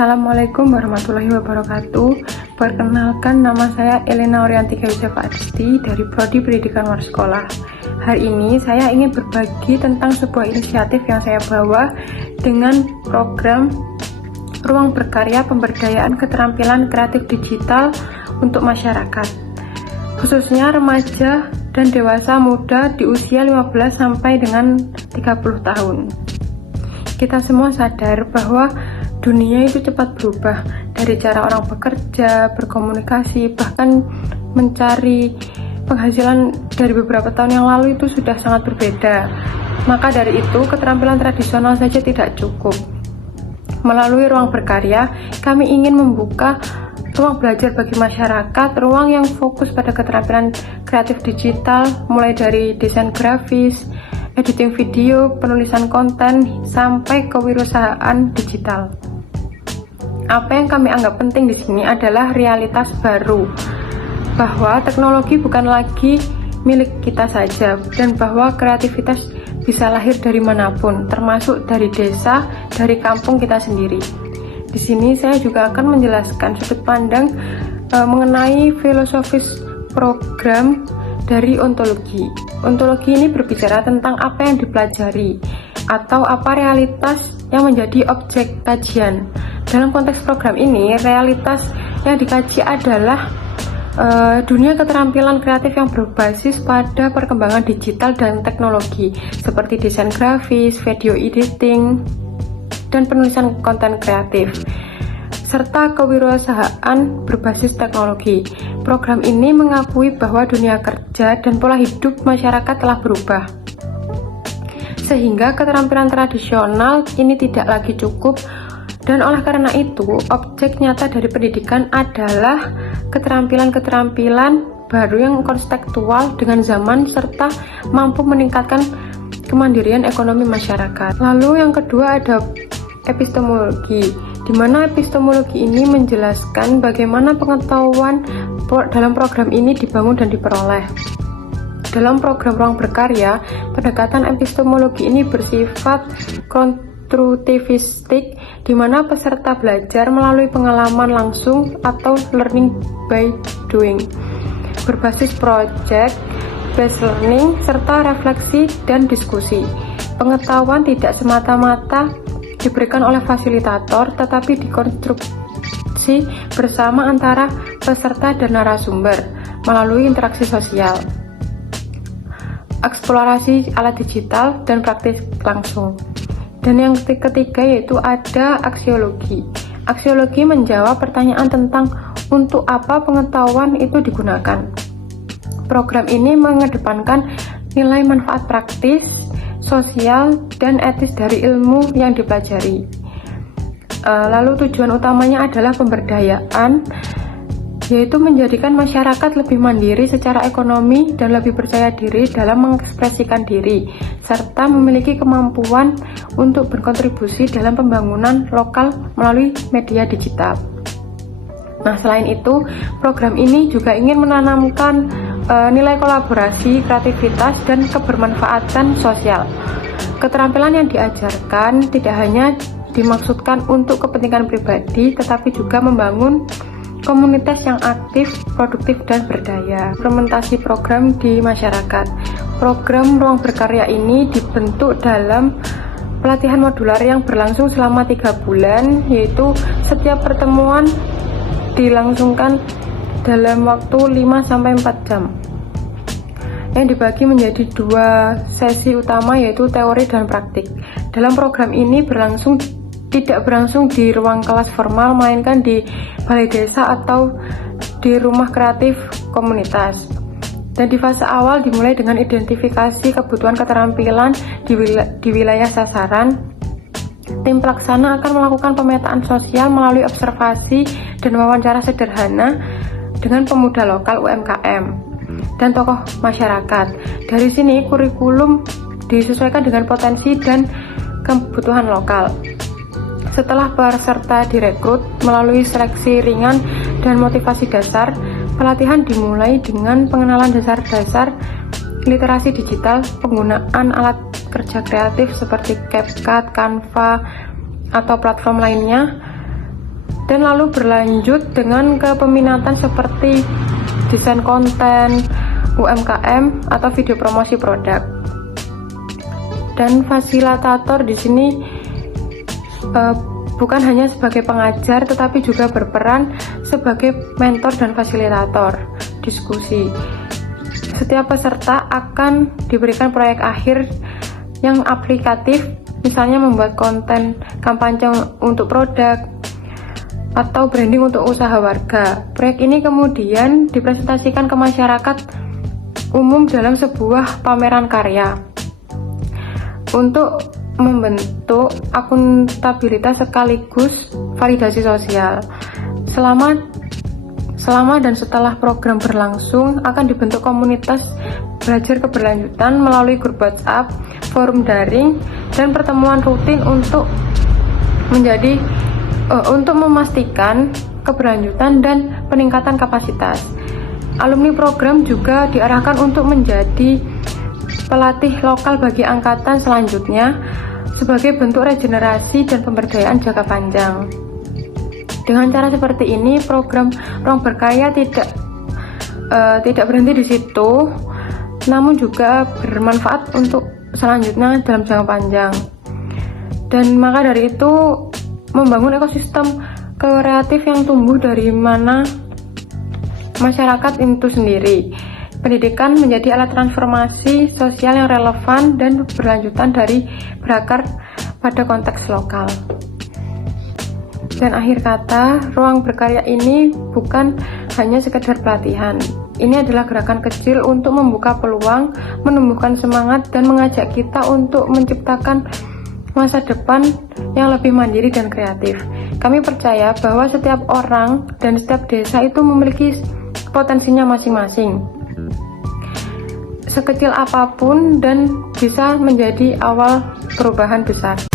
Assalamualaikum warahmatullahi wabarakatuh. Perkenalkan, nama saya Elena Oriantika Yusuf Adisti dari Prodi Pendidikan Luar Sekolah. Hari ini saya ingin berbagi tentang sebuah inisiatif yang saya bawa dengan program Ruang Berkarya Pemberdayaan Keterampilan Kreatif Digital untuk masyarakat, khususnya remaja dan dewasa muda di usia 15 sampai dengan 30 tahun. Kita semua sadar bahwa dunia itu cepat berubah, dari cara orang bekerja, berkomunikasi, bahkan mencari penghasilan dari beberapa tahun yang lalu itu sudah sangat berbeda. Maka dari itu, keterampilan tradisional saja tidak cukup. Melalui Ruang Berkarya, kami ingin membuka ruang belajar bagi masyarakat, ruang yang fokus pada keterampilan kreatif digital, mulai dari desain grafis, editing video, penulisan konten, sampai kewirausahaan digital. Apa yang kami anggap penting di sini adalah realitas baru, bahwa teknologi bukan lagi milik kita saja, dan bahwa kreativitas bisa lahir dari manapun, termasuk dari desa, dari kampung kita sendiri. Di sini saya juga akan menjelaskan sudut pandang mengenai filosofis program dari ontologi. Ontologi ini berbicara tentang apa yang dipelajari atau apa realitas yang menjadi objek kajian. Dalam konteks program ini, realitas yang dikaji adalah dunia keterampilan kreatif yang berbasis pada perkembangan digital dan teknologi, seperti desain grafis, video editing, dan penulisan konten kreatif, serta kewirausahaan berbasis teknologi. Program ini mengakui bahwa dunia kerja dan pola hidup masyarakat telah berubah, sehingga keterampilan tradisional ini tidak lagi cukup. Dan oleh karena itu, objek nyata dari pendidikan adalah keterampilan-keterampilan baru yang kontekstual dengan zaman serta mampu meningkatkan kemandirian ekonomi masyarakat. Lalu yang kedua ada epistemologi, di mana epistemologi ini menjelaskan bagaimana pengetahuan dalam program ini dibangun dan diperoleh. Dalam program Ruang Berkarya, pendekatan epistemologi ini bersifat konstruktivistik, di mana peserta belajar melalui pengalaman langsung atau learning by doing, berbasis project based learning, serta refleksi dan diskusi. Pengetahuan tidak semata-mata diberikan oleh fasilitator, tetapi dikonstruksi bersama antara peserta dan narasumber melalui interaksi sosial, eksplorasi alat digital, dan praktik langsung. Dan yang ketiga yaitu ada aksiologi. Aksiologi menjawab pertanyaan tentang untuk apa pengetahuan itu digunakan. Program ini mengedepankan nilai manfaat praktis, sosial, dan etis dari ilmu yang dipelajari. Lalu tujuan utamanya adalah pemberdayaan, yaitu menjadikan masyarakat lebih mandiri secara ekonomi dan lebih percaya diri dalam mengekspresikan diri, serta memiliki kemampuan untuk berkontribusi dalam pembangunan lokal melalui media digital. Nah, selain itu, program ini juga ingin menanamkan nilai kolaborasi, kreativitas, dan kebermanfaatan sosial. Keterampilan yang diajarkan tidak hanya dimaksudkan untuk kepentingan pribadi, tetapi juga membangun komunitas yang aktif, produktif, dan berdaya. Implementasi program di masyarakat. Program Ruang Berkarya ini dibentuk dalam pelatihan modular yang berlangsung selama 3 bulan, yaitu setiap pertemuan dilangsungkan dalam waktu 5-4 jam, yang dibagi menjadi 2 sesi utama, yaitu teori dan praktik. Dalam program ini tidak berlangsung di ruang kelas formal, melainkan di balai desa atau di rumah kreatif komunitas. Dan di fase awal dimulai dengan identifikasi kebutuhan keterampilan di wilayah sasaran. Tim pelaksana akan melakukan pemetaan sosial melalui observasi dan wawancara sederhana dengan pemuda lokal, UMKM, dan tokoh masyarakat. Dari sini kurikulum disesuaikan dengan potensi dan kebutuhan lokal. Setelah peserta direkrut melalui seleksi ringan dan motivasi dasar, pelatihan dimulai dengan pengenalan dasar-dasar literasi digital, penggunaan alat kerja kreatif seperti CapCut, Canva, atau platform lainnya, dan lalu berlanjut dengan kepeminatan seperti desain konten, UMKM, atau video promosi produk. Dan fasilitator di sini bukan hanya sebagai pengajar, tetapi juga berperan sebagai mentor dan fasilitator diskusi. Setiap peserta akan diberikan proyek akhir yang aplikatif, misalnya membuat konten kampanye untuk produk atau branding untuk usaha warga. Proyek ini kemudian dipresentasikan ke masyarakat umum dalam sebuah pameran karya untuk membentuk akuntabilitas sekaligus validasi sosial. Selama dan setelah program berlangsung akan dibentuk komunitas belajar keberlanjutan melalui grup WhatsApp, forum daring, dan pertemuan rutin untuk memastikan keberlanjutan dan peningkatan kapasitas. Alumni program juga diarahkan untuk menjadi pelatih lokal bagi angkatan selanjutnya sebagai bentuk regenerasi dan pemberdayaan jangka panjang. Dengan cara seperti ini, program Ruang Berkarya tidak berhenti di situ, namun juga bermanfaat untuk selanjutnya dalam jangka panjang. Dan maka dari itu, membangun ekosistem kreatif yang tumbuh dari mana masyarakat itu sendiri. Pendidikan menjadi alat transformasi sosial yang relevan dan berlanjutan dari berakar pada konteks lokal. Dan akhir kata, ruang berkarya ini bukan hanya sekedar pelatihan. Ini adalah gerakan kecil untuk membuka peluang, menumbuhkan semangat, dan mengajak kita untuk menciptakan masa depan yang lebih mandiri dan kreatif. Kami percaya bahwa setiap orang dan setiap desa itu memiliki potensinya masing-masing, sekecil apapun, dan bisa menjadi awal perubahan besar.